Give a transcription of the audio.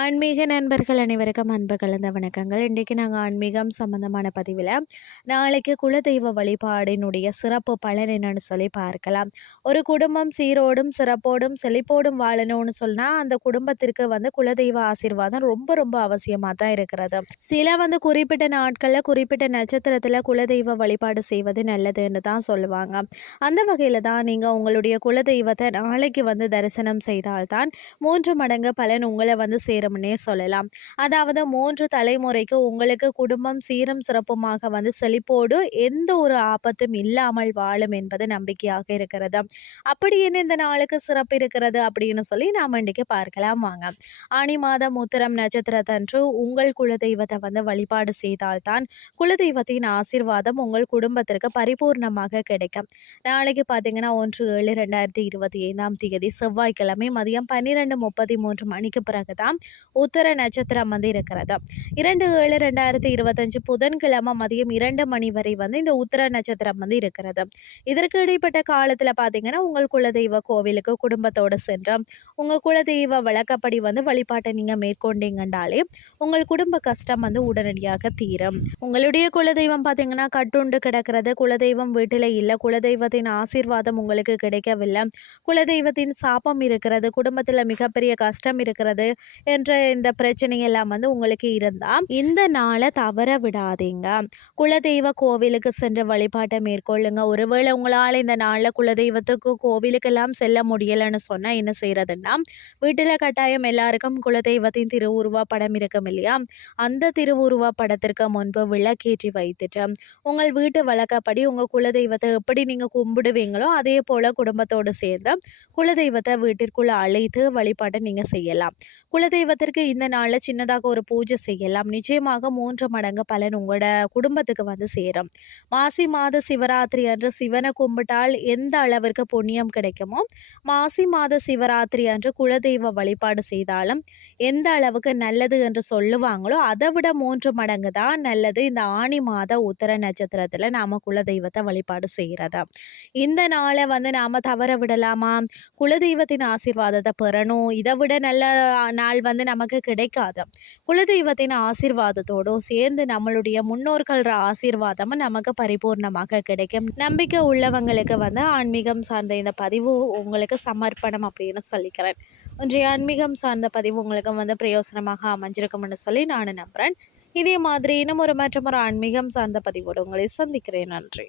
ஆன்மீக நண்பர்கள் அனைவருக்கும் அன்பு கலந்த வணக்கங்கள். இன்றைக்கு நாங்கள் ஆன்மீகம் சம்பந்தமான பதிவில் நாளைக்கு குலதெய்வ வழிபாடினுடைய சிறப்பு பலன் என்னன்னு சொல்லி பார்க்கலாம். ஒரு குடும்பம் சீரோடும் சிறப்போடும் செழிப்போடும் வாழணும்னு சொன்னால் அந்த குடும்பத்திற்கு வந்து குலதெய்வ ஆசீர்வாதம் ரொம்ப ரொம்ப அவசியமாக தான் இருக்கிறது. சில வந்து குறிப்பிட்ட நாட்களில் குறிப்பிட்ட நட்சத்திரத்தில் குலதெய்வ வழிபாடு செய்வது நல்லதுன்னு தான் சொல்லுவாங்க. அந்த வகையில் தான் நீங்கள் உங்களுடைய குலதெய்வத்தை நாளைக்கு வந்து தரிசனம் செய்தால்தான் மூன்று மடங்கு பலன் உங்களை வந்து சேரும் சேரும்னே சொல்லலாம். அதாவது மூன்று தலைமுறைக்கு உங்களுக்கு குடும்பம் சீரும் சிறப்புமாக வந்து செழிப்போடு எந்த ஒரு ஆபத்தும் இல்லாமல் வாழும் என்பது நம்பிக்கையாக இருக்கிறது. அப்படி என்ன இந்த நாளுக்கு சிறப்பு இருக்கிறது அப்படின்னு சொல்லி நாம் இன்றைக்கு பார்க்கலாம் வாங்க. ஆனி மாதம் உத்திரம் நட்சத்திரத்தன்று உங்கள் குலதெய்வத்தை வந்து வழிபாடு செய்தால்தான் குலதெய்வத்தின் ஆசீர்வாதம் உங்கள் குடும்பத்திற்கு பரிபூர்ணமாக கிடைக்கும். நாளைக்கு பார்த்தீங்கன்னா ஒன்று ஏழு ரெண்டாயிரத்தி இருபத்தி ஐந்தாம் தேதி செவ்வாய்க்கிழமை மதியம் பன்னிரெண்டு முப்பத்தி மூன்று மணிக்கு பிறகுதான் உத்தர நட்சத்திரம் வந்து இருக்கிறது. இரண்டு ஏழு ரெண்டாயிரத்தி இருபத்தஞ்சு புதன்கிழமை மதியம் இரண்டு மணி வரை வந்து இந்த உத்தர நட்சத்திரம் வந்து இருக்கிறது. இதற்கு இடைப்பட்ட காலத்தில் பார்த்தீங்கன்னா உங்கள் குலதெய்வ கோவிலுக்கு குடும்பத்தோடு சென்று உங்கள் குலதெய்வ வழக்கப்படி வந்து வழிபாட்டை நீங்கள் மேற்கொண்டீங்கன்றாலே உங்கள் குடும்ப கஷ்டம் வந்து உடனடியாக தீரும். உங்களுடைய குலதெய்வம் பார்த்தீங்கன்னா கட்டுண்டு கிடக்கிறது. குலதெய்வம் வீட்டில் இல்லை. குலதெய்வத்தின் ஆசீர்வாதம் உங்களுக்கு கிடைக்கவில்லை. குலதெய்வத்தின் சாபம் இருக்கிறது. குடும்பத்தில் மிகப்பெரிய கஷ்டம் இருக்கிறது என்ற இந்த பிரச்சனையெல்லாம் வந்து உங்களுக்கு இருந்தால் இந்த நாளை தவற விடாதீங்க. குலதெய்வ கோவிலுக்கு சென்று வழிபாட்டை மேற்கொள்ளுங்க. ஒருவேளை உங்களால் இந்த நாளில் குலதெய்வத்துக்கு கோவிலுக்கெல்லாம் செல்ல முடியலைன்னு சொன்னால் என்ன செய்கிறதுன்னா வீட்டில் கட்டாயம் எல்லாருக்கும் குலதெய்வத்தின் திருவுருவா படம் இருக்கும் இல்லையா? அந்த திருவுருவா படத்திற்கு முன்பு விளக்கேற்றி வைத்துட்டு உங்கள் வீட்டு வழக்கப்படி உங்கள் குலதெய்வத்தை எப்படி நீங்கள் கும்பிடுவீங்களோ அதே போல் குடும்பத்தோடு சேர்ந்து குலதெய்வத்தை வீட்டிற்குள்ளே அழைத்து வழிபாட்டை நீங்கள் செய்யலாம். குலதெய்வத்திற்கு இந்த நாளில் சின்னதாக ஒரு பூஜை செய்யலாம். நிச்சயமாக மூன்று மடங்கு பலன் உங்களோட குடும்பத்துக்கு வந்து சேரும். மாசி மாத சிவராத்திரி அன்று சிவனை கும்பிட்டால் எந்த அளவிற்கு புண்ணியம் கிடைக்குமோ மாசி மாத சிவராத்திரி அன்று குலதெய்வ வழிபாடு செய்தாலும் எந்த அளவுக்கு நல்லது என்று சொல்லுவாங்களோ அதை விட மூன்று மடங்கு தான் நல்லது. இந்த ஆணி மாத உத்தர நட்சத்திரத்தில் நாம் குலதெய்வத்தை வழிபாடு செய்கிறது இந்த நாளை வந்து நாம் தவற விடலாமா? குலதெய்வத்தின் ஆசீர்வாதத்தை பெறணும். இதை விட நல்ல நாள் வந்து நமக்கு கிடைக்காது. குலதெய்வத்தின் ஆசீர்வாதத்தோடும் சேர்ந்து நம்மளுடைய முன்னோர்கள் ஆசீர்வாதமும் நமக்கு பரிபூர்ணமாக கிடைக்கும். நம்பிக்கை உள்ளவங்களுக்கு வந்து ஆன்மீகம் சார்ந்த இந்த பதிவு உங்களுக்கு சமர்ப்பணம் அப்படின்னு சொல்லிக்கிறேன். இன்றைய ஆன்மீகம் சார்ந்த பதிவு உங்களுக்கு வந்து பிரயோசனமாக அமைஞ்சிருக்கும்னு சொல்லி நான் நம்புகிறேன் இதே மாதிரி இன்னும் ஒரு மற்றும் ஒரு ஆன்மீகம் சார்ந்த பதிவோடு உங்களை சந்திக்கிறேன். நன்றி.